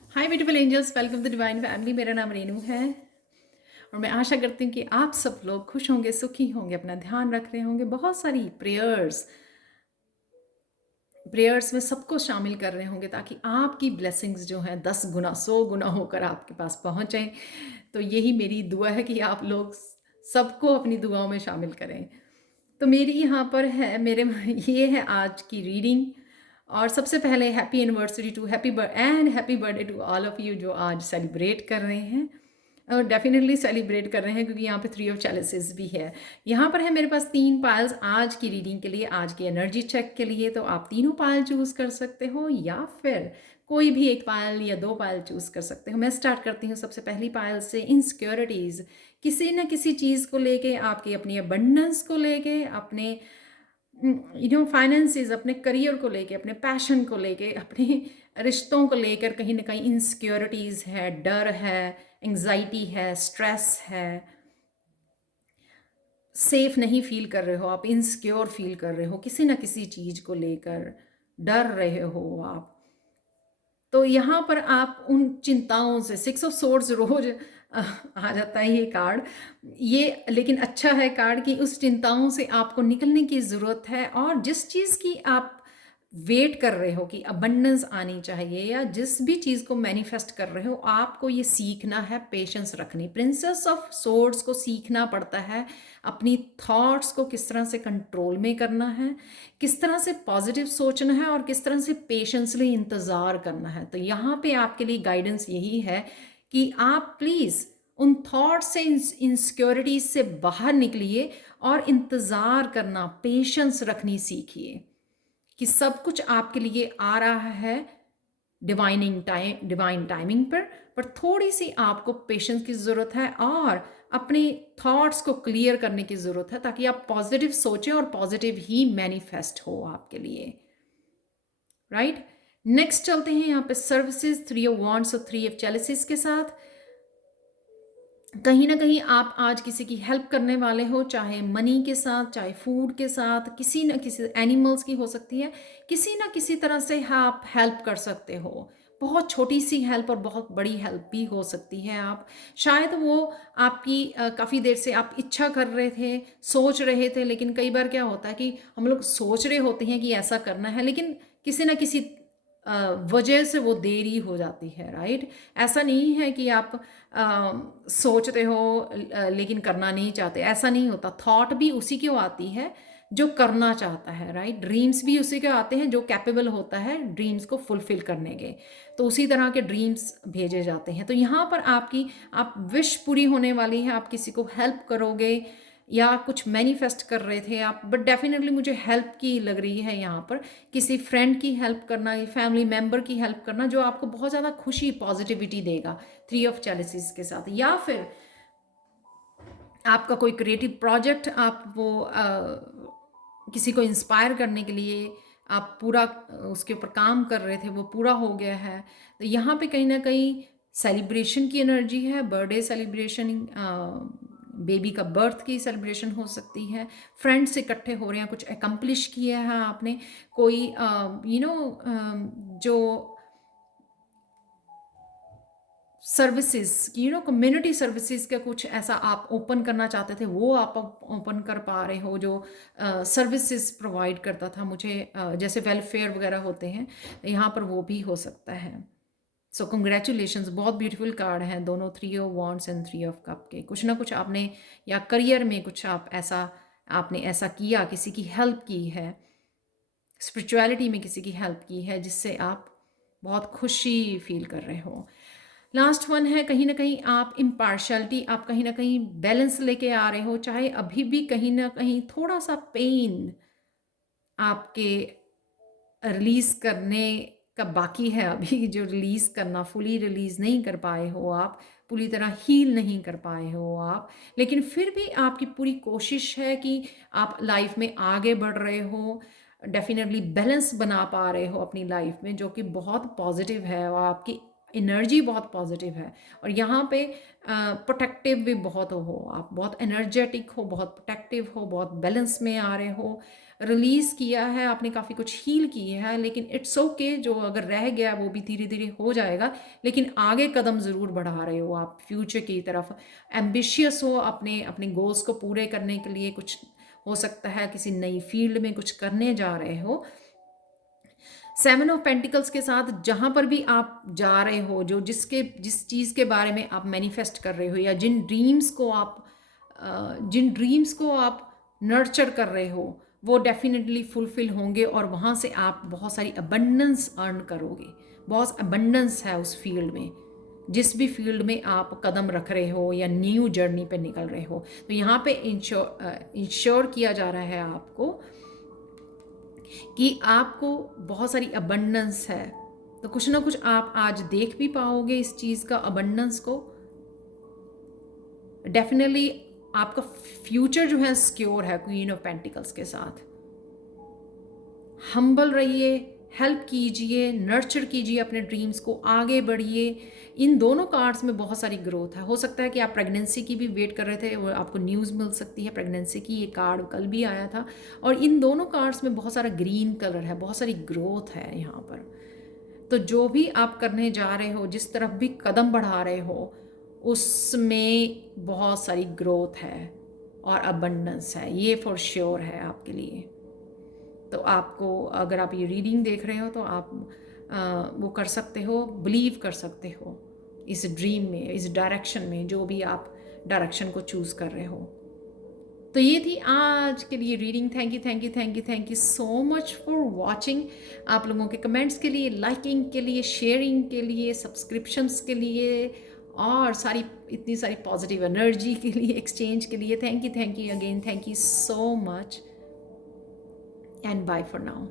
Hi beautiful angels, welcome to divine family. मेरा नाम रेनू है और मैं आशा करती हूँ कि आप सब लोग खुश होंगे, सुखी होंगे, अपना ध्यान रख रहे होंगे। बहुत सारी प्रेयर्स प्रेयर्स में सबको शामिल कर रहे होंगे ताकि आपकी ब्लेसिंग्स जो हैं 10 गुना 100 गुना होकर आपके पास पहुँचें। तो यही मेरी दुआ है कि आप लोग सबको अपनी दुआओं में शामिल करें। तो मेरी यहाँ पर है मेरे ये है आज की रीडिंग। और सबसे पहले happy anniversary to happy birthday to all of you जो आज सेलिब्रेट कर रहे हैं। और डेफिनेटली सेलिब्रेट कर रहे हैं क्योंकि यहाँ पे 3 ऑफ चैलिसेस भी है। यहाँ पर है मेरे पास 3 पायल्स आज की रीडिंग के लिए, आज की एनर्जी चेक के लिए। तो आप तीनों पायल चूज़ कर सकते हो या फिर कोई भी एक पायल या 2 पायल चूज़ कर सकते हो। मैं स्टार्ट करती हूँ सबसे पहली पायल से। इनसिक्योरिटीज़, किसी न किसी चीज़ को लेके, आपकी अपनी अबंडेंस को लेके, अपने फाइनेंसेस, अपने करियर को लेके, अपने पैशन को लेके, अपने रिश्तों को लेकर कहीं ना कहीं इनसिक्योरिटीज़ है, डर है, एंग्जाइटी है, स्ट्रेस है, सेफ नहीं फील कर रहे हो आप, इनसिक्योर फील कर रहे हो, किसी ना किसी चीज़ को लेकर डर रहे हो आप। तो यहाँ पर आप उन चिंताओं से, 6 ऑफ सोर्ड्स रोज आ जाता है ये कार्ड। ये लेकिन अच्छा है कार्ड कि उस चिंताओं से आपको निकलने की ज़रूरत है। और जिस चीज़ की आप वेट कर रहे हो कि अबंडेंस आनी चाहिए, या जिस भी चीज़ को मैनिफेस्ट कर रहे हो, आपको ये सीखना है पेशेंस रखनी। प्रिंसेस ऑफ सोर्ड्स को सीखना पड़ता है अपनी थॉट्स को किस तरह से कंट्रोल में करना है, किस तरह से पॉजिटिव सोचना है और किस तरह से पेशेंसली इंतज़ार करना है। तो यहाँ पे आपके लिए गाइडेंस यही है कि आप प्लीज़ उन थॉट से, इनसिक्योरिटीज से बाहर निकलिए और इंतज़ार करना, पेशेंस रखनी सीखिए कि सब कुछ आपके लिए आ रहा है डिवाइन टाइमिंग पर थोड़ी सी आपको पेशेंस की ज़रूरत है और अपने थॉट्स को क्लियर करने की ज़रूरत है ताकि आप पॉजिटिव सोचें और पॉजिटिव ही मैनिफेस्ट हो आपके लिए। राइट, नेक्स्ट चलते हैं यहाँ पे सर्विसेज, 3 ऑफ वांड्स और 3 ऑफ चैलिसेस के साथ। कहीं ना कहीं आप आज किसी की हेल्प करने वाले हो, चाहे मनी के साथ, चाहे फूड के साथ, किसी न किसी एनिमल्स की हो सकती है, किसी ना किसी तरह से आप हेल्प कर सकते हो। बहुत छोटी सी हेल्प और बहुत बड़ी हेल्प भी हो सकती है। आप शायद वो आपकी काफ़ी देर से आप इच्छा कर रहे थे, सोच रहे थे, लेकिन कई बार क्या होता है कि हम लोग सोच रहे होते हैं कि ऐसा करना है, लेकिन किसी ना किसी वजह से वो देरी हो जाती है। राइट, ऐसा नहीं है कि आप सोचते हो लेकिन करना नहीं चाहते, ऐसा नहीं होता। थॉट भी उसी की आती है जो करना चाहता है। राइट, ड्रीम्स भी उसी के आते हैं जो कैपेबल होता है ड्रीम्स को फुलफिल करने के। तो उसी तरह के ड्रीम्स भेजे जाते हैं। तो यहाँ पर आपकी आप विश पूरी होने वाली है, आप किसी को हेल्प करोगे या कुछ मैनिफेस्ट कर रहे थे आप, बट डेफिनेटली मुझे हेल्प की लग रही है यहाँ पर। किसी फ्रेंड की हेल्प करना, फैमिली मेम्बर की हेल्प करना जो आपको बहुत ज़्यादा खुशी, पॉजिटिविटी देगा 3 ऑफ चैलिसेस के साथ। या फिर आपका कोई क्रिएटिव प्रोजेक्ट, आप वो किसी को इंस्पायर करने के लिए आप पूरा उसके ऊपर काम कर रहे थे, वो पूरा हो गया है। तो यहाँ पे कहीं ना कहीं सेलिब्रेशन की एनर्जी है, बर्थडे सेलिब्रेशन, बेबी का बर्थ की सेलिब्रेशन हो सकती है, फ्रेंड्स इकट्ठे हो रहे हैं, कुछ एकम्प्लिश किया है आपने, कोई जो सर्विसेज, कम्युनिटी सर्विसेज का कुछ ऐसा आप ओपन करना चाहते थे, वो आप ओपन कर पा रहे हो, जो सर्विसेज प्रोवाइड करता था मुझे, जैसे वेलफेयर वगैरह होते हैं, यहाँ पर वो भी हो सकता है। सो कंग्रेचुलेशंस, बहुत ब्यूटीफुल कार्ड हैं दोनों, 3 of wands and 3 of cup के। कुछ ना कुछ आपने, या करियर में कुछ आप ऐसा, आपने ऐसा किया, किसी की हेल्प की है, स्पिरिचुअलिटी में किसी की हेल्प की है जिससे आप बहुत खुशी फील कर रहे हो। लास्ट वन है, कहीं ना कहीं आप इम्पार्शलिटी, आप कहीं ना कहीं बैलेंस लेके आ रहे हो, चाहे अभी भी कहीं ना कहीं थोड़ा सा पेन आपके रिलीज करने का बाकी है अभी, जो रिलीज करना, फुली रिलीज नहीं कर पाए हो आप, पूरी तरह हील नहीं कर पाए हो आप, लेकिन फिर भी आपकी पूरी कोशिश है कि आप लाइफ में आगे बढ़ रहे हो, डेफिनेटली बैलेंस बना पा रहे हो अपनी लाइफ में, जो कि बहुत पॉजिटिव है और आपकी एनर्जी बहुत पॉजिटिव है। और यहाँ पे प्रोटेक्टिव भी बहुत हो, आप बहुत एनर्जेटिक हो, बहुत प्रोटेक्टिव हो, बहुत बैलेंस में आ रहे हो, रिलीज़ किया है, आपने काफ़ी कुछ हील किया है, लेकिन इट्स ओके, जो अगर रह गया वो भी धीरे-धीरे हो जाएगा, लेकिन आगे कदम ज़रूर बढ़ा रहे हो आप फ्यूचर की तरफ। एम्बिशियस हो अपने अपने गोल्स को पूरे करने के लिए, कुछ हो सकता है किसी नई फील्ड में कुछ करने जा रहे हो। सेवन ऑफ पेंटिकल्स के साथ जहाँ पर भी आप जा रहे हो, जो जिस चीज़ के बारे में आप मैनिफेस्ट कर रहे हो, या जिन ड्रीम्स को आप नर्चर कर रहे हो, वो डेफिनेटली फुलफिल होंगे और वहाँ से आप बहुत सारी अबंडेंस अर्न करोगे। बहुत अबंडेंस है उस फील्ड में, जिस भी फील्ड में आप कदम रख रहे हो या न्यू जर्नी पे निकल रहे हो। तो यहाँ पे इंश्योर किया जा रहा है आपको कि आपको बहुत सारी अबंडेंस है। तो कुछ ना कुछ आप आज देख भी पाओगे इस चीज़ का, अबंडेंस को। डेफिनेटली आपका फ्यूचर जो है सिक्योर है क्वीन ऑफ पेंटिकल्स के साथ। हम्बल रहिए, हेल्प कीजिए, नर्चर कीजिए अपने ड्रीम्स को, आगे बढ़िए। इन दोनों कार्ड्स में बहुत सारी ग्रोथ है। हो सकता है कि आप प्रेगनेंसी की भी वेट कर रहे थे, वो आपको न्यूज़ मिल सकती है प्रेगनेंसी की। ये कार्ड कल भी आया था, और इन दोनों कार्ड्स में बहुत सारा ग्रीन कलर है, बहुत सारी ग्रोथ है यहाँ पर। तो जो भी आप करने जा रहे हो, जिस तरफ भी कदम बढ़ा रहे हो, उसमें बहुत सारी ग्रोथ है और अबंडेंस है, ये फॉर श्योर है आपके लिए। तो आपको, अगर आप ये रीडिंग देख रहे हो, तो आप वो कर सकते हो, बिलीव कर सकते हो इस ड्रीम में, इस डायरेक्शन में, जो भी आप डायरेक्शन को चूज़ कर रहे हो। तो ये थी आज के लिए reading. Thank you thank you thank you thank you so much for watching. आप लोगों के कमेंट्स के लिए, लाइकिंग के लिए, शेयरिंग के लिए, सब्सक्रिप्शंस के लिए, और इतनी सारी पॉजिटिव एनर्जी के लिए, एक्सचेंज के लिए। Thank you again, thank you so much, and bye for now.